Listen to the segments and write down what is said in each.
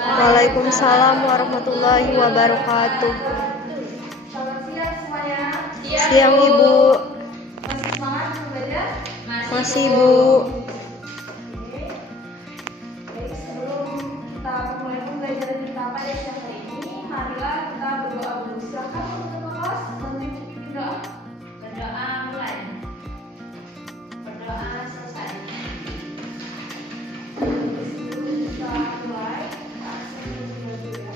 Waalaikumsalam warahmatullahi wabarakatuh. Selamat siang semuanya. Siang Ibu. Masih semangat belajar? Masih Bu. Oke. Baik, sebelum kita mulai pembelajaran kita pada siang hari ini, marilah kita berdoa dulu. Silakan untuk kelas nanti pimpin doa. Berdoa mulai. Berdoa selesai. Sebelum kita mulai, kita akan berdoa dulu ya.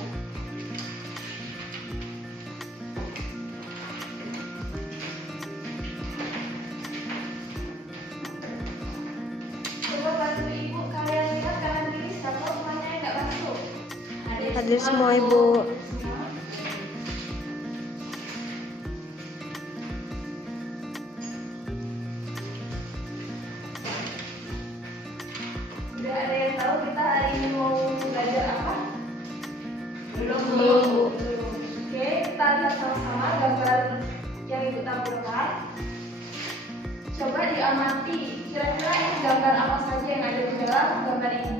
Coba bantu ibu kalian lihat kanan kiri siapa semuanya yang nggak masuk. Hadir semua Ibu. Udah ada yang tahu kita hari ini mau belajar apa? Belum, Bu. Oke, kita lihat sama-sama gambar yang ibu tampilkan. Coba diamati, kira-kira ini gambar apa saja yang ada di dalam gambar ini?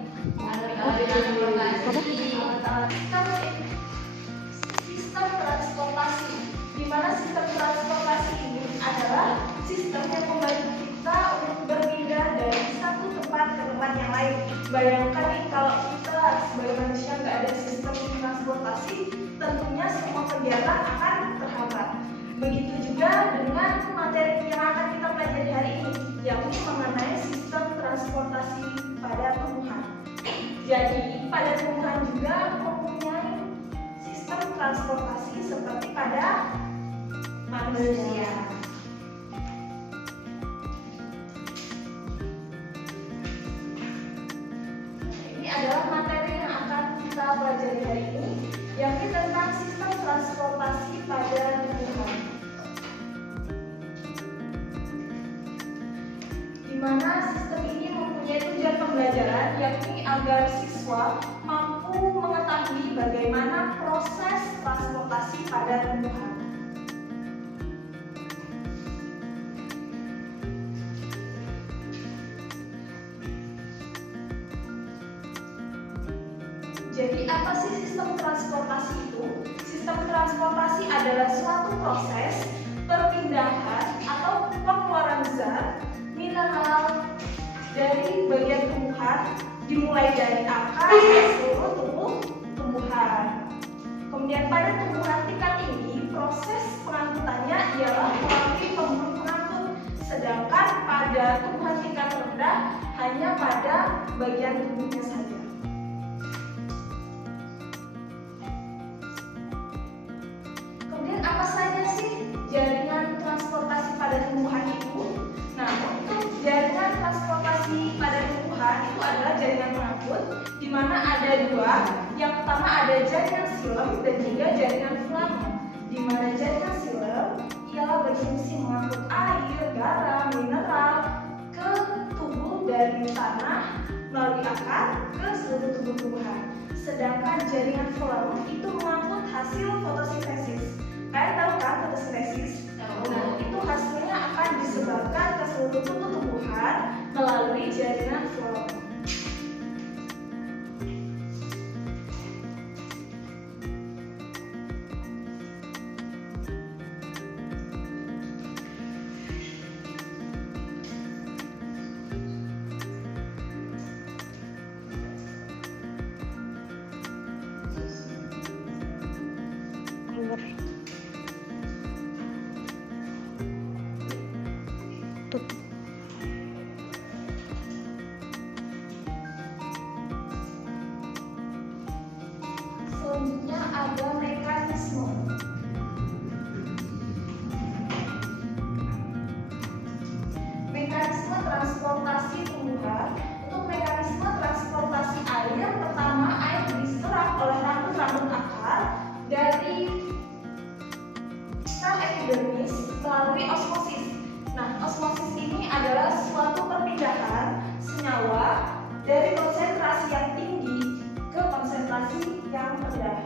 Sistem transportasi. Di mana sistem transportasi ini adalah sistem yang membantu kita untuk berpindah dari satu tempat ke tempat yang lain. Bayangkan nih kalau kita sebagai manusia nggak ada sistem transportasi, tentunya semua kegiatan akan terhambat. Begitu juga dengan materi yang akan kita pelajari hari ini, yakni mengenai sistem transportasi pada tumbuhan. Jadi pada tumbuhan juga mempunyai sistem transportasi seperti pada manusia. Ini adalah materi yang akan kita pelajari hari ini, yakni tentang sistem transportasi pada tumbuhan. Di mana sistem ini mempunyai tujuan pembelajaran, yakni agar siswa mampu mengetahui bagaimana proses transportasi pada tumbuhan. Jadi apa sih sistem transportasi itu? Sistem transportasi adalah suatu proses perpindahan atau pengeluaran zat mineral dari bagian tumbuhan dimulai dari akar ke seluruh tumbuhan. Kemudian pada tumbuhan tingkat tinggi proses pengangkutannya ialah melalui pembuluh pengangkut, sedangkan pada tumbuhan tingkat rendah hanya pada bagian tubuhnya saja. Kemudian apa saja sih jaringan transportasi pada tumbuhan itu? Nah, untuk jaringan transportasi pada tumbuhan itu adalah jaringan pengangkut, di mana ada dua. Yang pertama ada jaringan silem dan juga jaringan filamen. Di mana jaringan silem ialah berfungsi mengangkut air, garam, mineral ke tubuh dari tanah melalui akar ke seluruh tubuh tumbuhan. Sedangkan jaringan filamen itu mengangkut hasil fotosintesis. Kalian tahu kan fotosintesis? Nah, itu hasilnya akan disebarkan ke seluruh tubuh tumbuhan melalui jaringan filamen. Keluar. Tutup. Selanjutnya ada mekanisme. Mekanisme transportasi tumbuhan. Untuk mekanisme transportasi air, pertama air diserap oleh rambut-rambut akar dari sel epidermis melalui osmosis. Nah, osmosis ini adalah suatu perpindahan senyawa dari konsentrasi yang tinggi ke konsentrasi yang rendah.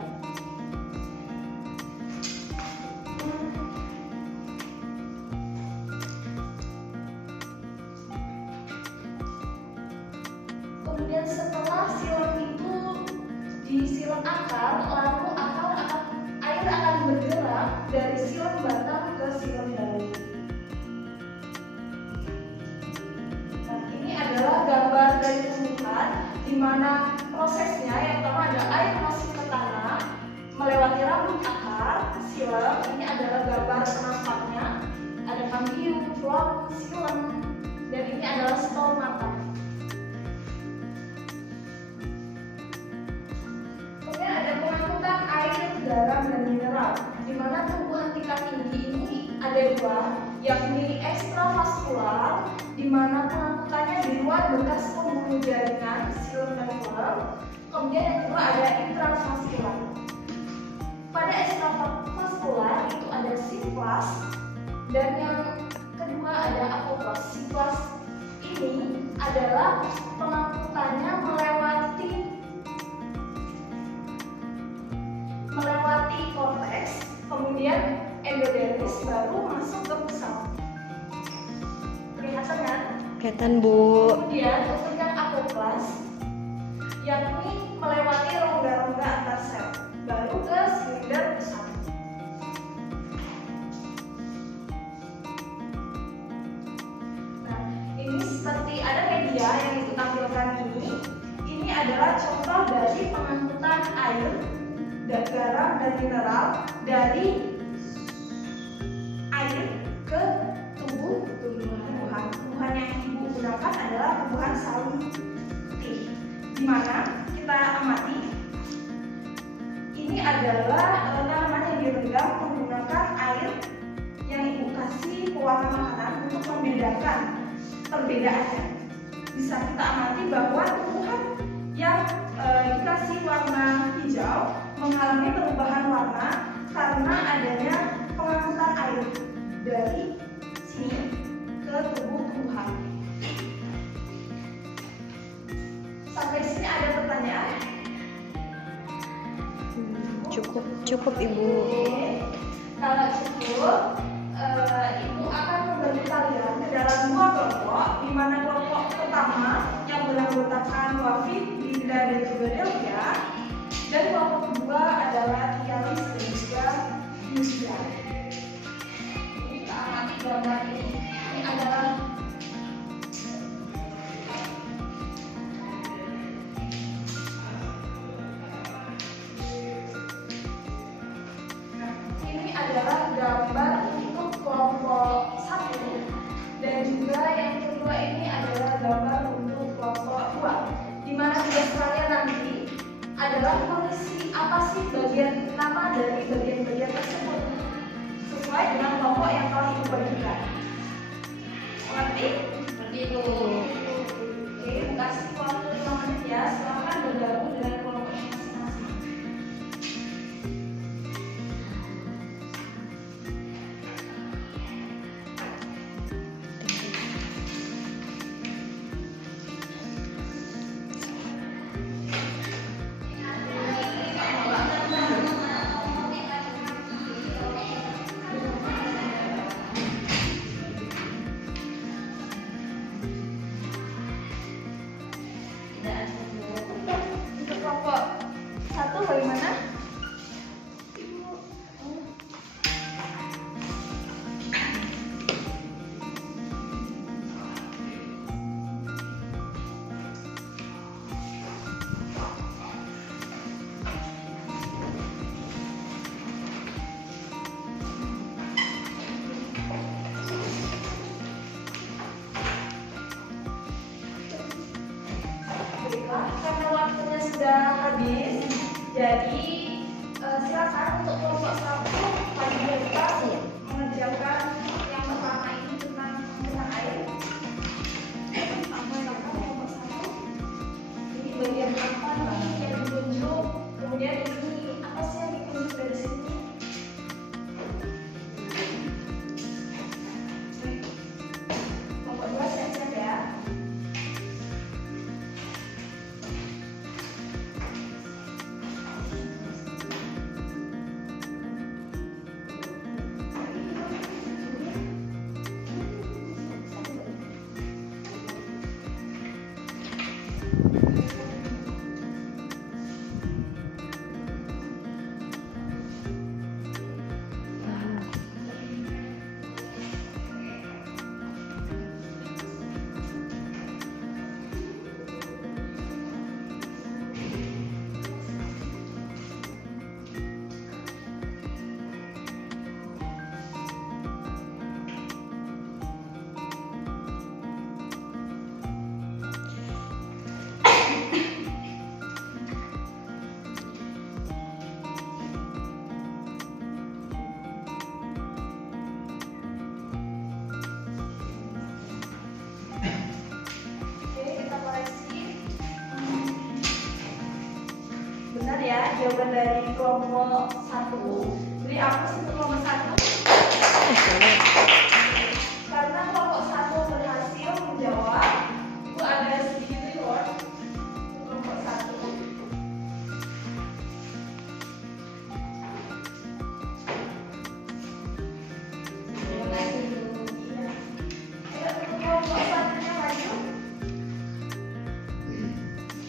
Kemudian setelah sirup itu disiram akar, lalu air akan bergerak dari silam batang ke silam daun. Nah, ini adalah gambar dari tumbuhan di mana prosesnya yang pertama ada air masuk ke tanah melewati rambut akar, silam. Ini adalah gambar penampaknya. Ada kambium, flower, silam, dan ini adalah stomata. Kemudian ada pengangkutan air, garam, dan mineral. Di mana tumbuhan tingkat tinggi ini ada dua, yakni ekstravaskular, di mana pengangkutannya di luar bekas pembuluh jaringan, silem dan flem. Kemudian yang kedua ada intravaskular. Pada ekstravaskular itu ada siflas, dan yang kedua ada apoplas. Siflas ini adalah pengangkutannya melewati korteks, kemudian endodermis, baru masuk ke pusat. Kelihatan kan? Kelihatan, Bu. Kemudian untuk yang apoplas, yakni melewati rongga-rongga antar sel, baru ke silinder pusat. Nah, ini seperti ada media yang ditampilkan ini. Ini adalah contoh dari pengangkutan air, garam, dan mineral dari air ke tumbuhan. Tumbuhan yang ibu gunakan adalah tumbuhan sawi putih, di mana kita amati ini adalah tanaman yang direndam menggunakan air yang ibu kasih pewarna makanan untuk membedakan perbedaannya. Bisa kita amati bahwa tumbuhan yang dikasih warna hijau mengalami perubahan warna karena adanya pengangkutan air dari sini ke tubuh tumbuhan. Sampai sini ada pertanyaan? Cukup Ibu. Oke. Kalau cukup, ibu akan membagi kalian ke dalam dua kelompok, di mana kelompok pertama yang beranggotakan wafid, Linda, dan juga Delia, dan kelompok kedua adalah Tialis dan juga Yusia. Kita amati gambar ini. Ini adalah gambar untuk kelompok 1, dan juga yang kedua ini adalah gambar untuk kelompok 2, di mana tugas kalian nanti adalah mengisi apa sih bagian nama dari bagian-bagian tersebut sesuai dengan kelompok yang telah ibu bagikan. Mengerti? Seperti itu. Oke, kasih waktu 5 menit ya. Silakan bergabung dengan kelompoknya masing-masing. Untuk kelompok 1 bagaimana? Baiklah, karena waktunya sudah habis, jadi silakan untuk kelompok 1 pagi kita mengerjakan yang pertama ini tentang penggunaan air. Kelompok 1 ini bagian apa nih yang ditunjuk, kemudian ini apa sih yang ditunjuk dari sini? Kelompok 2 siap-siap ya. jawaban dari kelompok 1. Jadi aku untuk nomor 1. Karena kelompok 1 berhasil menjawab, itu ada sedikit reward untuk kelompok 1. Ayo, untuk kelompok 1-nya maju.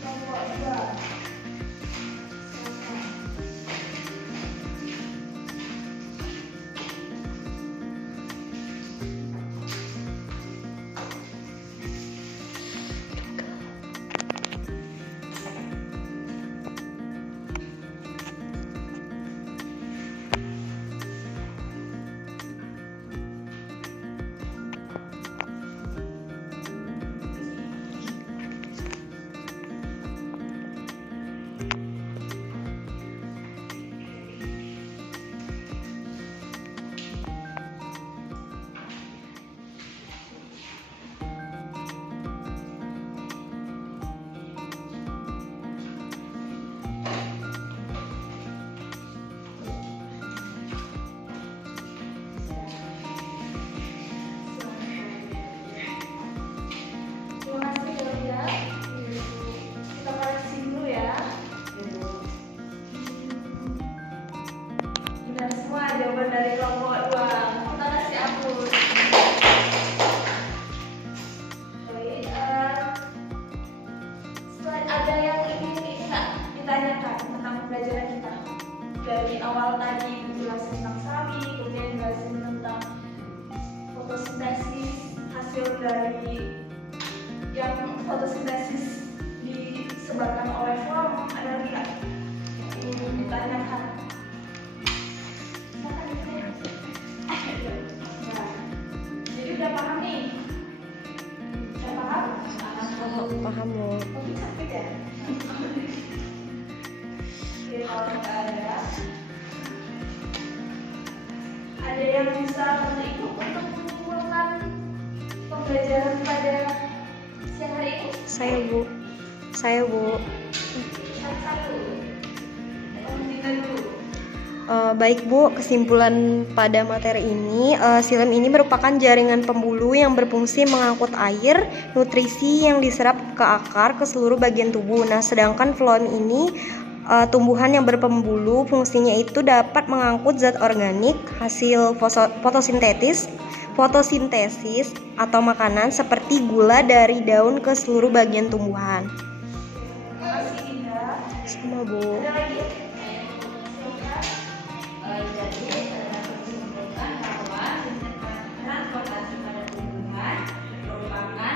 Kelompok 2. Terima kasih Claudia. Kita koreksi dulu ya. Benar semua jawaban dari kelompok 2. Kita kasih hapus. Baik, setelah ada yang ingin kita ditanyakan tentang pembelajaran kita. Dari awal tadi dijelasin tentang sari, kemudian dijelasin tentang fotosintesis, hasil dari yang fotosintesis disebabkan oleh floem, ada tidak ingin ditanyakan? Nah, jadi udah paham nih? Udah paham? Paham Bu. Mungkin sakit ya? Oke, kalau nggak ada yang bisa bantu Ibu untuk menyimpulkan pembelajaran pada siang hari ini? Saya Bu. Satu-satu. Tinggal dulu. Baik Bu, kesimpulan pada materi ini, xilem ini merupakan jaringan pembuluh yang berfungsi mengangkut air, nutrisi yang diserap ke akar ke seluruh bagian tubuh. Nah, sedangkan floem ini tumbuhan yang berpembuluh, fungsinya itu dapat mengangkut zat organik hasil fotosintesis atau makanan seperti gula dari daun ke seluruh bagian tumbuhan. Terima kasih Dinda. Sama Bu. Ada lagi? Jadi dapat disimpulkan bahwa sistem transportasi pada tumbuhan merupakan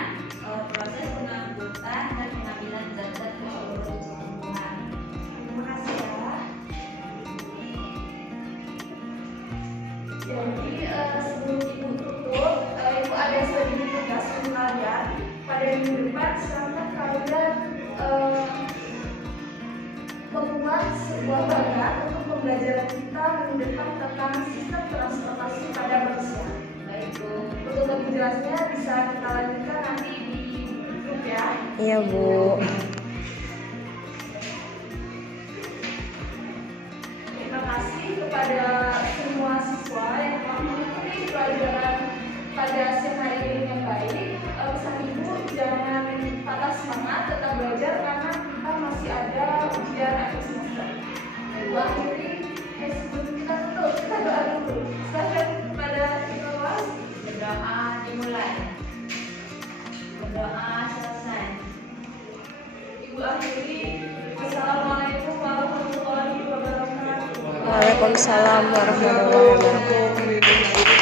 proses pengangkutan dan pengambilan zat-zat ke seluruh tumbuhan. Terima kasih ya. Jadi sebelum Ibu tutup, Ibu ada sedikit tugas untuk kalian. Pada minggu depan silakan kalian membuat sebuah bagan untuk pembelajaran kita minggu depan tentang sistem transportasi pada manusia. Baik Bu. Untuk lebih jelasnya bisa kita lanjutkan nanti di grup ya. Iya Bu. Terima kasih kepada semua siswa yang telah mengikuti pelajaran pada siang hari ini dengan baik. Pesan Ibu, jangan patah semangat, tetap belajar karena kita masih ada ujian akhir semester. Ibu akhiri, sebelum kita tutup, kita doa dulu. Silakan kepada Ibu Was. Berdoa dimulai. Berdoa selesai. Ibu akhiri, wassalamualaikum warahmatullahi wabarakatuh. Waalaikumsalam warahmatullahi wabarakatuh.